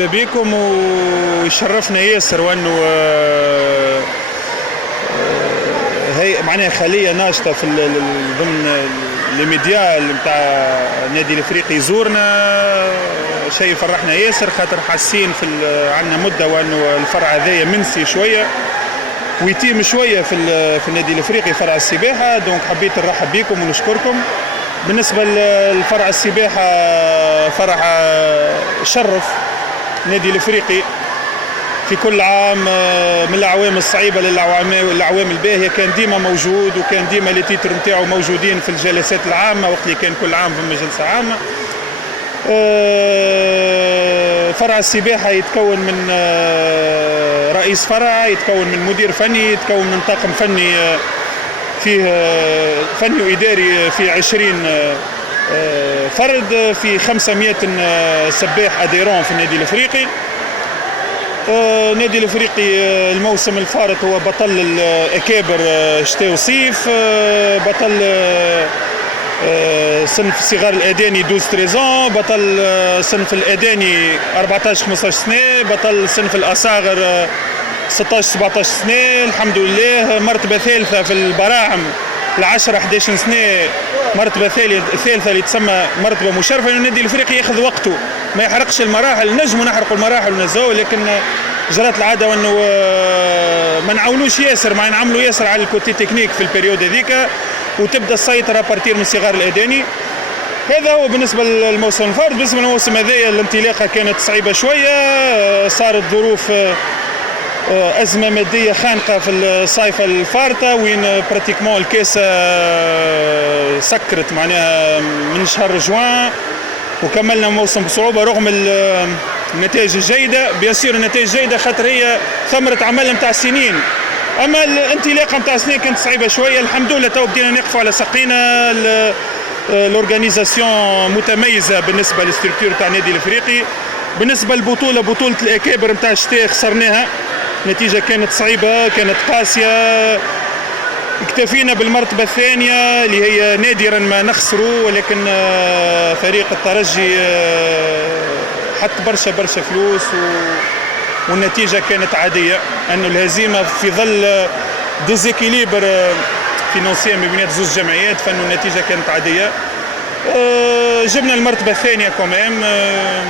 مرحبا بكم ويشرفنا ياسر وانه هي معناها خليه ناشطه في ضمن الميديا نتاع النادي الافريقي يزورنا. شيء فرحنا ياسر خاطر حاسين في عندنا مده وانه الفرع هذايا منسي شويه ويتيم شويه في النادي الافريقي فرع السباحه. دونك حبيت نرحب بكم ونشكركم. بالنسبه للفرع السباحه فرع شرف النادي الافريقي في كل عام من الاعوام الصعيبه للاعوام الباهيه، كان ديما موجود وكان ديما لي تيتر نتاعو موجودين في الجلسات العامه وقت اللي كان كل عام في جلسه عامه. فرع السباحه يتكون من رئيس فرع، يتكون من مدير فني، يتكون من طاقم فني فيه فني واداري في 20 فرد، في 500 سباح اديرون في النادي الافريقي. النادي الافريقي الموسم الفارط هو بطل الاكابر شتاء وصيف، بطل صنف صغار الاداني 12-13 بطل صنف الاداني 14-15 سنه، بطل صنف الاصاغر 16-17 سنه. الحمد لله مرتبه ثالثه في البراعم 10-11 سنه، مرتبه ثالثه اللي تسمى مرتبه مشرفه. النادي الافريقي ياخذ وقته ما يحرقش المراحل، نجموا نحرقوا المراحل ونزوه، لكن جرت العاده وانه ما نعاونوش ياسر، ما نعملوا ياسر على الكوتي تكنيك في البريود هذيك، وتبدا السيطره بارتير من صغار الاداني. هذا هو بالنسبه للموسم الفارط. بالنسبه للموسم هذايا الانطلاقه كانت صعيبه شويه، صارت ظروف أزمة مادية خانقة في الصيفة الفارطة وين براتيكمون الكاسة سكرت معناها من شهر جوان، وكملنا موسم بصعوبة رغم النتائج الجيدة. بيصير النتائج الجيدة خاطر هي ثمرة عمل نتاع سنين، أما الانطلاقة نتاع سنين كانت صعيبة شوية. الحمد لله تو بدينا نقفوا على ساقينا. الأورغانيزاسيون متميزة بالنسبة للستركتور تاع النادي الأفريقي. بالنسبة للبطولة، بطولة الأكابر نتاع الشتاء خسرناها، نتيجة كانت صعيبة، كانت قاسية. اكتفينا بالمرتبة الثانية اللي هي نادرا ما نخسروا، ولكن فريق الترجي حط برشا فلوس والنتيجة كانت عادية. أنه الهزيمة في ظل ديزيكيليبر فينانسيا ما بين زوج جمعيات، فإنه النتيجة كانت عادية. جبنا المرتبة الثانية كمان،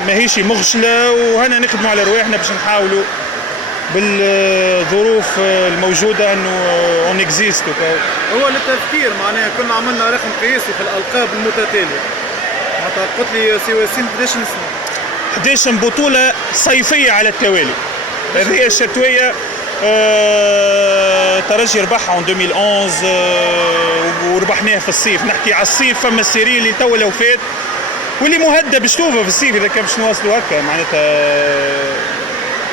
ماهيش مغشلة، وهنا نخدموا على رواحنا باش نحاولوا بالظروف الموجوده انه اون اكزيست. هو للتذكير معناها كنا عملنا رقم قياسي في الالقاب المتتاليه، معناتها قلت لي سي واسين 11 سنه، 11 بطوله صيفيه على التوالي. هذه الشتويه ترجي ربحها عام 2011 وربحناها في الصيف. نحكي على الصيف، فما السيري اللي تو لو فات واللي مهدى باش توفى في الصيف اذا كان باش نواصلوا هكا. معناتها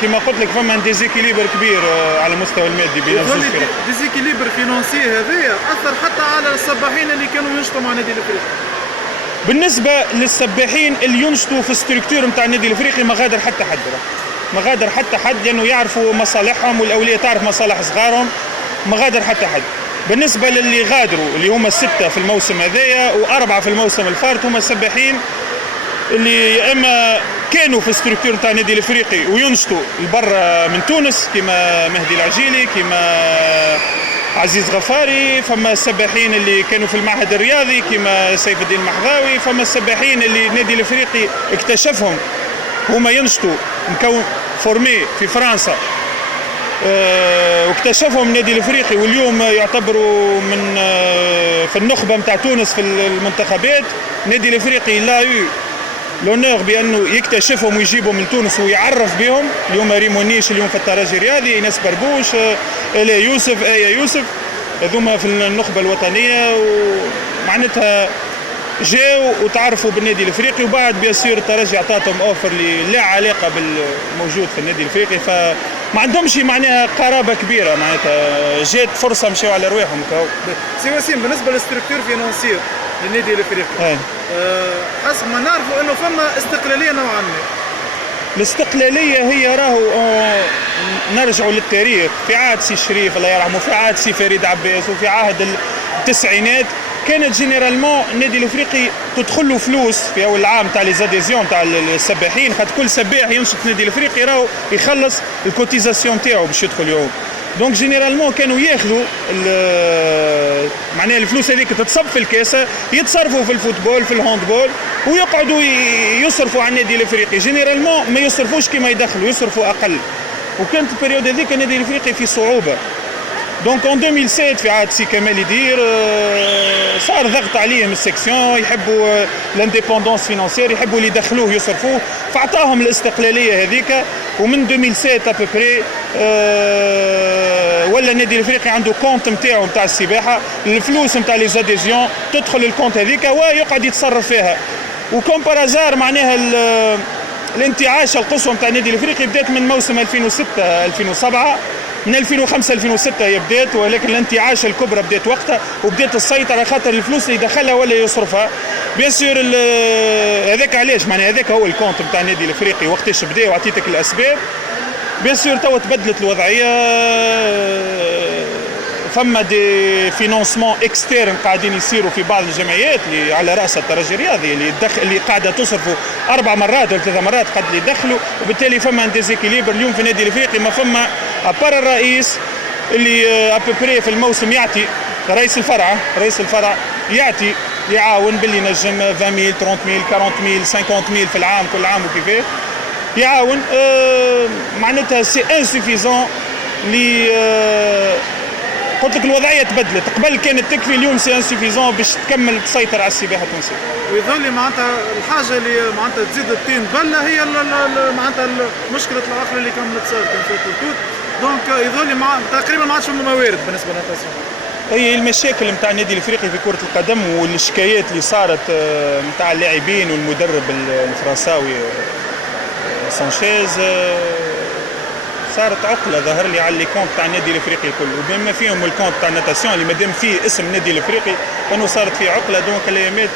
كما قلت لك فما ديزيكيليبر كبير على المستوى المادي بين الزوج فرق. ديزيكيليبر فينانسي هذايا اثر حتى على السباحين اللي كانوا ينشطوا مع النادي الافريقي. بالنسبه للسباحين اللي ينشطوا في الستركتور نتاع النادي الافريقي ما غادر حتى حد، ما غادر حتى حد، لانه يعرفوا مصالحهم والاوليه تعرف مصالح صغارهم. ما غادر حتى حد. بالنسبه للي غادروا اللي هما 6 في الموسم هذايا و4 في الموسم الفارط، هما السباحين اللي يا اما كانوا في الستركتور تاع النادي الافريقي وينشطوا لبرا من تونس كما مهدي العجيلي، كما عزيز غفاري. فما السباحين اللي كانوا في المعهد الرياضي كما سيف الدين محضاوي. فما السباحين اللي النادي الافريقي اكتشفهم هما ينشطوا مكون فورمي في فرنسا، واكتشفهم النادي الافريقي واليوم يعتبروا من في النخبه نتاع تونس في المنتخبات. النادي الافريقي لا لونور بانه يكتشفهم ويجيبهم من تونس ويعرف بهم. اليوم ريمونيش اليوم في الترجي الرياضي، ايناس بربوش، الا يوسف، ايه يوسف، هذوما في النخبه الوطنيه، ومعناتها جاوا وتعرفوا بالنادي الافريقي. وبعد بيصير الترجي عطاتهم اوفر اللي لا علاقه بالموجود في النادي الافريقي، فما عندهمش معناها قرابه كبيره. معناتها جات فرصه مشاو على رواحهم. سي وسيم بالنسبه للستركتور فينانسير للنادي الافريقي، حسب ما نعرفوا انه فما استقلاليه نوعا ما. الاستقلاليه هي راهو نرجعوا للتاريخ في عهد سي شريف الله يرحمه، في عهد سي فريد عباس، وفي عهد التسعينات كانت جينيرالمون النادي الافريقي تدخل له فلوس في اول العام تاع لي زاديزيون تاع السباحين، خاطر كل سباح ينشط النادي الافريقي راهو يخلص الكوتيزاسيون تاعو باش يدخل يوم. دونك جينيرالمون كانوا ياخذوا معناها الفلوس هذيك تتصب في الكاسه، يتصرفوا في الفوتبول في الهاندبول ويقعدوا يصرفوا على النادي الافريقي. جينيرالمون ما يصرفوش كما يدخلوا، يصرفوا اقل. وكانت البريود هذيك النادي الافريقي في صعوبه. دونك ان 2007 في عهد سي كمال يدير صار ضغط عليهم السكسيون، يحبوا لانديبوندونس فينانسيير، يحبوا اللي يدخلوه يصرفوه، فاعطاهم الاستقلاليه هذيك. ومن 2007 ابوبري ولا النادي الافريقي عنده كونت نتاعو نتاع السباحه، الفلوس نتاع لي زاديزيون تدخل الكونت هذيك ويقعد يتصرف فيها. وكم بارازار معناها الانتعاش القصوى نتاع النادي الافريقي بدات من موسم 2006 2007. من 2005 2006 هي بدات، ولكن الانتعاش الكبرى بدات وقتها، وبدات السيطره خاطر الفلوس اللي يدخلها ولا يصرفها. بيان سور هذاك علاش معناها هذاك هو الكونت نتاع النادي الافريقي وقتاش بدا، وعطيتك الاسباب. بيان سور توا تبدلت الوضعيه، فما دي فينانسمون اكسترن قاعدين يصيروا في بعض الجمعيات اللي على راس الترجي الرياضي اللي قاعده تصرفوا 4 مرات ولا 3 مرات قد اللي يدخلوا، وبالتالي فما ان ديزيكيليبر اليوم في النادي الافريقي. ما فما ابار الرئيس اللي ابوبري في الموسم يعطي، رئيس الفرع يعطي يعاون باللي نجم 20,000 30,000 40,000 50,000 في العام، كل عام وكيفاه يعاون. معناتها سي انسوفيزون اللي قلت لك الوضعيه تبدلت. قبل كانت تكفي، اليوم سي انسوفيزون باش تكمل تسيطر على السباحه التونسيه. ويظل معناتها الحاجه اللي معناتها تزيد الطين بله هي معناتها مشكله الاخر اللي كانت تصير كان في التوت. دونك يظل تقريبا ما عادش فما موارد بالنسبه للنتاسيون. هي المشاكل نتاع النادي الافريقي في كره القدم والشكايات اللي صارت نتاع اللاعبين والمدرب الفرنساوي سانشيز، صارت عقله ظهر لي على لي كونت تاع النادي الافريقي الكل، وبما فيهم الكونت تاع الناتاسيون اللي مادام فيه اسم النادي الافريقي انه صارت فيه عقله. دونك الايامات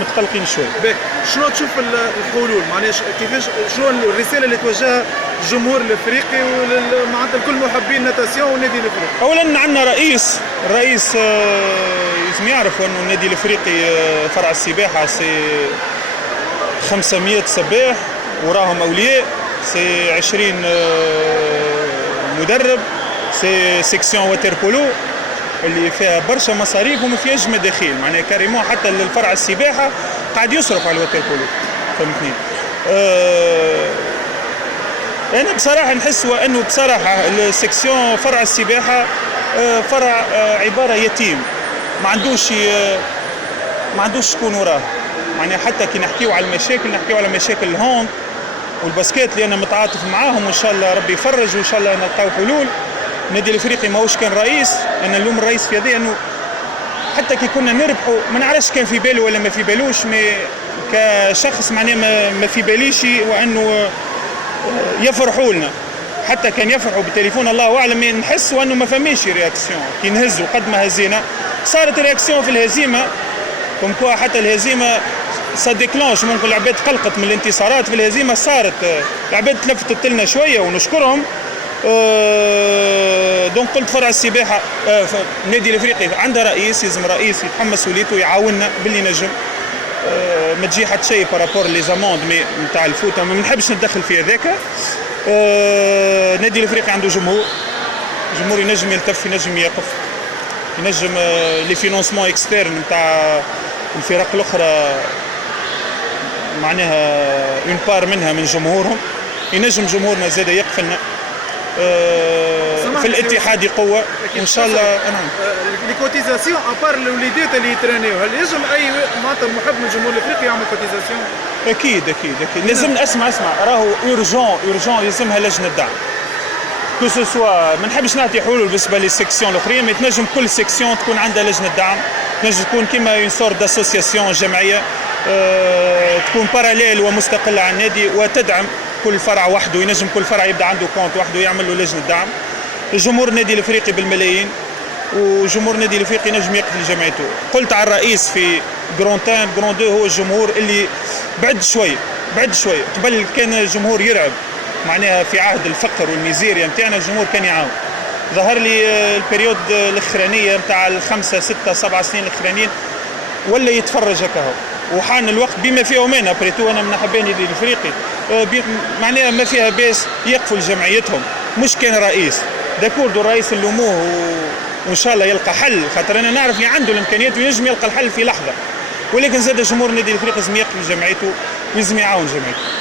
متقلقين شوي. شنو تشوف الحلول؟ معليش كيفاش شنو الرساله اللي توجهها الجمهور الافريقي معناتها الكل محبين الناتاسيون والنادي الافريقي؟ اولا عندنا الرئيس لازم يعرفوا انه النادي الافريقي فرع السباحه سي 500 سباح وراهم اولياء، سي 20 مدرب، سي سيكسيون واتر بولو اللي فيها برشا مصاريف وما فيهاش مداخيل، معناها كاريمون حتى الفرع السباحه قاعد يصرف على الواتر بولو، فهمتني؟ انا بصراحه نحس وانه بصراحه السيكسيون فرع السباحه فرع عباره يتيم، ما عندوش شكون وراه. معناها حتى كي نحكيو على مشاكل الهوند والباسكيت اللي انا متعاطف معاهم، وان شاء الله ربي يفرج وان شاء الله نلقاو حلول. النادي الافريقي ماهوش كان رئيس، انا نلوم الرئيس في هذه انه حتى كي كنا نربحوا ما نعرفش كان في باله ولا ما في بالوش، كشخص معناه ما في باليش وانه يفرحوا لنا. حتى كان يفرحوا بالتليفون الله اعلم، نحس وانه ما فماش رياكسيون كي نهزوا قد ما هزينا. صارت رياكسيون في الهزيمه كم كوا، حتى الهزيمه سا ديكلونش، ممكن العباد قلقت من الانتصارات في الهزيمه، صارت العباد تلفتت لنا شويه ونشكرهم. دونك قلت فرع السباحه النادي الافريقي عنده رئيس، يلزم رئيس يتحمل مسؤوليته يعاوننا باللي نجم. ما تجي حتى شيء بارابور لي زاموند نتاع الفوت، ما نحبش ندخل في هذاك. النادي الافريقي عنده جمهور ينجم يلتف، ينجم يقف، ينجم لي فينانسمون اكسترن نتاع الفرق الاخرى معناها اون بار منها من جمهورهم، ينجم جمهورنا زاد يقف لنا في الاتحاد قوه وان شاء الله. نعم لي كوتيزاسيون ابار الوليدات اللي يترانيو، هل يجم اي معناتها محب من الجمهور الافريقي يعمل كوتيزاسيون؟ اكيد لازم اسمع راهو اورجون يلزمها لجنه دعم. كو سو سوا ما نحبش نعطي حلول بالنسبه للسيكسيون الاخرين، ما تنجم كل سيكسيون تكون عندها لجنه دعم، تنجم تكون كيما اون سور داسوسياسيون جمعيه تكون باراليل ومستقله عن النادي وتدعم كل فرع وحده. ينجم كل فرع يبدا عنده كونت وحده يعمل له لجنه دعم. الجمهور النادي الافريقي بالملايين، وجمهور النادي الافريقي نجم يقف لجمعيته. قلت على الرئيس في جراند 1 جراند 2 هو الجمهور اللي بعد شوي. قبل كان الجمهور يرعب، معناها في عهد الفقر والميزيريا نتاعنا الجمهور كان يعاون. ظهر لي البريود الاخرانيه نتاع الخمسه سته سبع سنين الاخرانيين ولا يتفرج هكا، وحان الوقت بما فيه ومن بريتو انا من حبان النادي الافريقي معناها ما فيها باس يقفوا لجمعيتهم، مش كان رئيس داكورد الرئيس نلوموه وان شاء الله يلقى حل، خاطر انا نعرف اللي عنده الامكانيات وينجم يلقى الحل في لحظه، ولكن زاد جمهور النادي الافريقي لازم يقف لجمعيته ويلزم يعاون جمعيته.